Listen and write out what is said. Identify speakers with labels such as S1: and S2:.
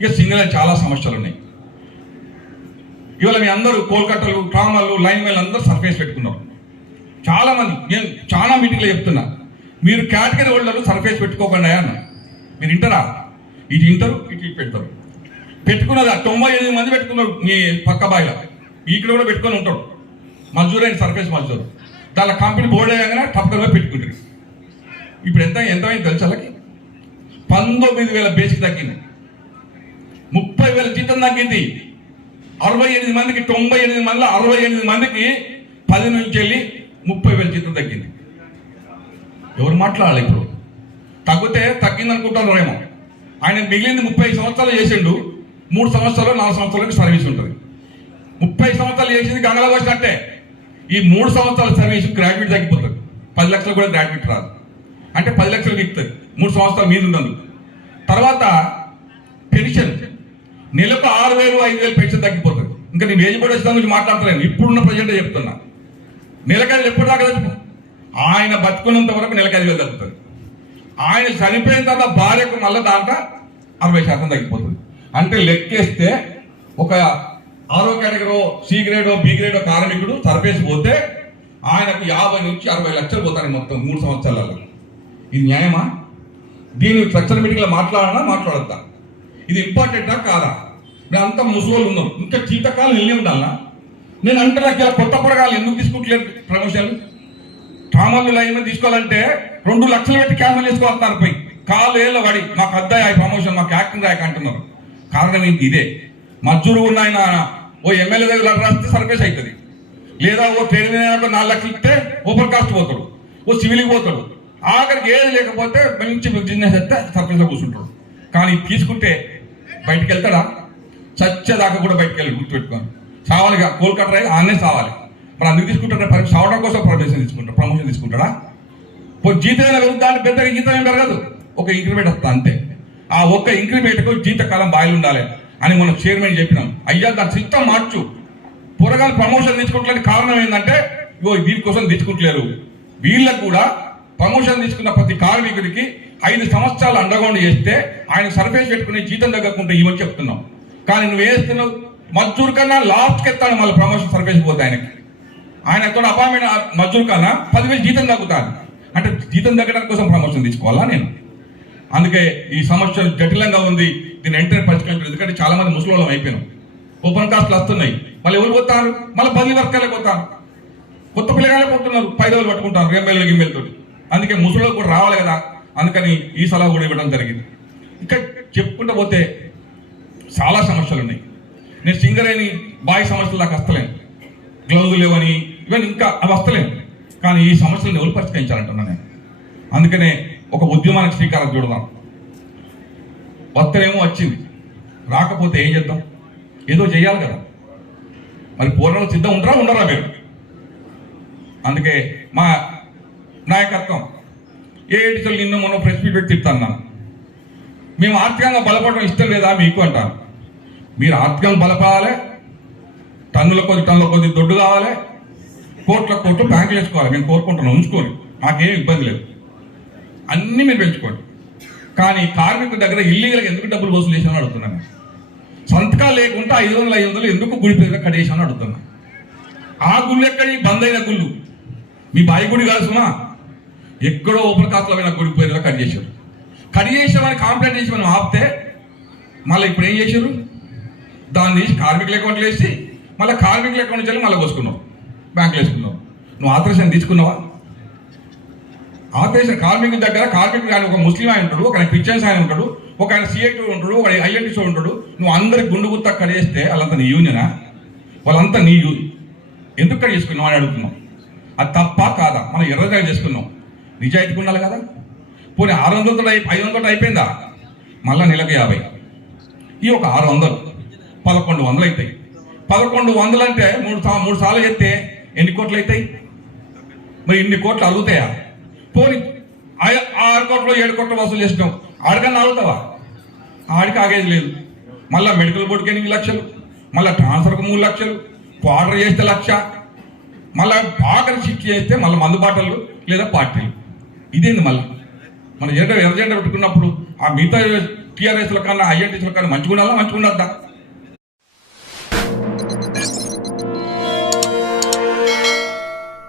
S1: ఇక సింగల్ చాలా సమస్యలు ఉన్నాయి. ఇవాళ మీ అందరూ కోల్కట్టలు ట్రామాలు లైన్ మెల్ అందరూ సర్ఫేస్ పెట్టుకున్నారు. చాలా మంది నేను చాలా మీటింగ్లో చెప్తున్నా. మీరు కేటగిరీ హోల్డర్లు సర్ఫేస్ పెట్టుకోకుండా అన్న. మీరు ఇంటరా ఇటు ఇంటరు ఇటు ఇటు పెడతారు. పెట్టుకున్నది తొంభై ఎనిమిది మంది పెట్టుకున్నారు మీ పక్క బాయిల. ఇక్కడ కూడా పెట్టుకొని ఉంటాడు మజూర్ అయిన సర్ఫేస్ మజూర్ దాని కంపెనీ బోర్డు అయ్యాగానే టప్పకగా పెట్టుకుంటారు. ఇప్పుడు ఎంత ఎంతమైంది తెలుసు వాళ్ళకి? పంతొమ్మిది వేల బేసిక్ తగ్గింది. ముప్పై వేల జీతం తగ్గింది. అరవై ఎనిమిది మందికి తొంభై ఎనిమిది మంది అరవై ఎనిమిది మందికి పది నుంచి వెళ్ళి ముప్పై వేల జీతం తగ్గింది. ఎవరు మాట్లాడాలి ఇప్పుడు? తగ్గితే తగ్గింది అనుకుంటారు ఏమో. ఆయన మిగిలింది ముప్పై సంవత్సరాలు చేసిండు. మూడు సంవత్సరాలు నాలుగు సంవత్సరాలకి సర్వీస్ ఉంటుంది. ముప్పై సంవత్సరాలు చేసింది గంగలో వచ్చినట్టే ఈ మూడు సంవత్సరాల సర్వీస్ గ్రాడ్యుయేట్ తగ్గిపోతుంది. పది లక్షలు కూడా గ్రాడ్యుయేట్ రాదు. అంటే పది లక్షలు దిగుతుంది మూడు సంవత్సరాలు మీద ఉన్నందుకు. తర్వాత పెన్షన్. నెలకు ఆరు వేలు ఐదు వేలు పెన్షన్ తగ్గిపోతుంది. ఇంకా నేను ఏజ్ కూడా గురించి మాట్లాడతలేను. ఇప్పుడున్న ప్రజెంట్ చెప్తున్నా. నెలకాయలు ఎప్పుడు దాకా ఆయన బతుకున్నంత వరకు నెలకు ఐదు వేలు తగ్గుతుంది. ఆయన చనిపోయిన తర్వాత భార్యకు మళ్ళీ దాంట్లో అరవై శాతం తగ్గిపోతుంది. అంటే లెక్కేస్తే ఒక ఆరో కేటగిరో సి గ్రేడో బి గ్రేడో కార్మికుడు సర్ఫేసి పోతే ఆయనకు యాభై నుంచి అరవై లక్షలు పోతాయి మొత్తం మూడు సంవత్సరాలలో. ఇది న్యాయమా? దీని స్ట్రక్చర్ మీటింగ్లో మాట్లాడనా మాట్లాడద్దా? ఇది ఇంపార్టెంటా కాదా? మేము అంతా ముసలోళ్ళు ఉన్నాం. ఇంకా జీతకాలం వెళ్ళి ఉండాలా నేను అంటే నాకు ఇలా కొత్త పొరగాలు ఎందుకు తీసుకుంటలేదు ప్రమోషన్ ట్రామాలు లైన్ తీసుకోవాలంటే రెండు లక్షలు పెట్టి క్యాన్సల్ చేసుకోవాలంటారు పోయి. కాలు ఏళ్ళ పడి. మాకు అద్దాయి ప్రమోషన్ మాకు యాక్టింగ్ రాయక అంటున్నారు. కారణం ఏంటి? ఇదే. మజ్జూరు ఉన్న ఆయన ఓ ఎమ్మెల్యే దగ్గర రాస్తే సర్వీస్ అవుతుంది. లేదా ఓ ట్రైన్ అయినప్పుడు నాలుగు లక్షలు ఇస్తే ఓపెన్ కాస్ట్ పోతాడు. ఓ సివిల్కి పోతాడు. ఆఖరికి ఏది లేకపోతే మంచి బిజినెస్ అయితే సర్వీస్లో కూర్చుంటాడు కానీ తీసుకుంటే బయటికి వెళ్తాడా చచ్చేదాకా కూడా బయటకు వెళ్ళి గుర్తుపెట్టుకోండి చావాలిగా కోల్కతా రైలు ఆనే చావాలి. మరి అందుకు తీసుకుంటారా చావడం కోసం ప్రమోషన్ తీసుకుంటాడు? ప్రమోషన్ తీసుకుంటాడా? ఇప్పుడు జీతం దాని పెద్దగా జీతం ఏం పెరగదు. ఒక ఇంక్రిమెంట్ వస్తా అంతే. ఆ ఒక్క ఇంక్రిమెంట్కు జీతకాలం బాయిలు ఉండాలి అని మనం చైర్మన్ చెప్పినాం. అయ్యా దాని సిస్టమ్ మార్చు. పొరగాలు ప్రమోషన్ తీసుకుంటలేని కారణం ఏంటంటే ఇగో దీనికోసం తీసుకుంటలేరు. వీళ్ళకు కూడా ప్రమోషన్ తీసుకున్న ప్రతి కార్మికుడికి ఐదు సంవత్సరాలు అండర్గ్రౌండ్ చేస్తే ఆయన సర్ఫేస్ పెట్టుకుని జీతం తగ్గకుండా ఇవ్వని చెప్తున్నాం. కానీ నువ్వు వేస్తున్నావు మజ్జూర్ కన్నా లాస్ట్కి ఎత్తాడు మళ్ళీ ప్రమోషన్ సర్ఫేస్ పోతే ఆయనకి. ఆయన ఎక్కడ అపాయింట్మెంట్ మజ్జూర్ కన్నా పదివేలు జీతం తగ్గుతాడు అంటే జీతం తగ్గడానికి కోసం ప్రమోషన్ తీసుకోవాలా నేను? అందుకే ఈ సమస్య జటిలంగా ఉంది. దీన్ని వెంటనే పరిష్కరించారు ఎందుకంటే చాలా మంది ముసలి అయిపోయినాం. ఓపెన్ కాస్ట్లు వస్తున్నాయి. మళ్ళీ ఎవరు పోతారు? మళ్ళీ బదిలీ వర్గాలే పోతారు. కొత్త పిల్లగాలే పోతున్నారు. పైదవులు పట్టుకుంటారు. ఎమ్మెల్యే గిమ్మెల్తో అందుకే ముసలిలో కూడా రావాలి కదా. అందుకని ఈ సలహా కూడా ఇవ్వడం జరిగింది. ఇంకా చెప్పుకుంటూ పోతే చాలా సమస్యలు ఉన్నాయి నేను సింగరేణి బాయ్ సమస్యలు నాకు వస్తలేను. గ్లౌజులు లేవని ఇవన్నీ ఇంకా అవి వస్తలేను. కానీ ఈ సమస్యలను ఎవరు పరిష్కరించాలంటున్నా నేను? అందుకనే ఒక ఉద్యమానికి శ్రీకారం చూడదాం. వస్తేనేమో వచ్చింది. రాకపోతే ఏం చేద్దాం? ఏదో చేయాలి కదా. మరి పూర్వం సిద్ధం ఉండరా? ఉండరా మీరు? అందుకే మా నాయకత్వం ఏ ఎడిసలు నిన్న మొన్న ప్రెస్ మీట్ పెట్టి తిప్పుతాను మేము ఆర్థికంగా బలపడడం ఇష్టం లేదా మీకు అంటాను మీరు ఆర్థికంగా బలపడాలి టన్నుల కొద్ది టన్నుల కొద్ది దొడ్డు కావాలి కోట్ల కోట్లు బ్యాంకులు వేసుకోవాలి. మేము కోరుకుంటున్నాం ఉంచుకోండి. నాకేం ఇబ్బంది లేదు. అన్నీ మీరు పెంచుకోండి. కానీ కార్మికుల దగ్గర ఇల్లీగల్గా ఎందుకు డబ్బులు వసూలు చేసామని అడుగుతున్నాను సంతకాలు లేకుండా ఐదు వందల ఐదు వందలు ఎందుకు గుడి పేరుగా కడేసామని అడుగుతున్నా ఆ గుళ్ళు ఎక్కడి? బంద్ అయిన గుళ్ళు. మీ బాయి గుడి కాల్సుమా ఎక్కడో ఓపెన్ కాస్ట్లో పోయిన గుడి కట్ చేశారు. కట్ చేసామని కాంప్లైంట్ చేసి మనం ఆపితే మళ్ళీ ఇప్పుడు ఏం చేశారు? దాన్ని తీసి కార్మికుల అకౌంట్లు వేసి మళ్ళీ కార్మికుల అకౌంట్ నుంచి మళ్ళీ పోసుకున్నావు బ్యాంకులు వేసుకున్నావు నువ్వు ఆథరేషన్ తీసుకున్నావా? ఆథరేషన్ కార్మికుల దగ్గర కార్మికుడు ఆయన ఒక ముస్లిం ఆయన ఉంటాడు ఒక ఆయన క్రిస్టియన్స్ ఆయన ఉంటాడు ఒక ఆయన సిఐటి ఉంటాడు ఒక ఐఎన్టీసీ ఉంటాడు. నువ్వు అందరికి గుండు గుత్త కడేస్తే వాళ్ళంతా నీ యూనియనా? వాళ్ళంతా నీ యూ ఎందుకు కట్ చేసుకున్నావు అని అడుగుతున్నాం. అది తప్ప కాదా? మనం ఎర్రగా చేసుకున్నాం. నిజాయితీగా ఉండాలి కదా? పోనీ ఆరు వందలతో అయి ఐదు వందలతో అయిపోయిందా? మళ్ళీ నెలకు యాభై. ఈ ఒక ఆరు వందలు పదకొండు వందలు అవుతాయి పదకొండు వందలు అంటే మూడు సా- మూడు సార్లు చెప్తే ఎన్ని కోట్లు అవుతాయి మరి ఇన్ని కోట్లు అడుగుతాయా? పోనీ ఆరు కోట్లు ఏడు కోట్లు వసూలు చేసినావు ఆడికన్నా అడుగుతావా? ఆడికి ఆగేది లేదు. మళ్ళీ మెడికల్ బోర్డుకి ఎనిమిది లక్షలు మళ్ళీ ట్రాన్స్ఫర్కి మూడు లక్షలు క్వార్టర్ చేస్తే లక్ష మళ్ళీ బాగా షిఫ్ట్ చేస్తే మళ్ళీ మందు బాటలు లేదా పార్టీలు. ఇదేంది మళ్ళీ? మన జెండా ఎర్ర జెండా పెట్టుకున్నప్పుడు ఆ మిగతా టీఆర్ఎస్ల కన్నా ఐఎన్టీసీల కన్నా మంచిగా ఉండాలా మంచిగా ఉండద్దా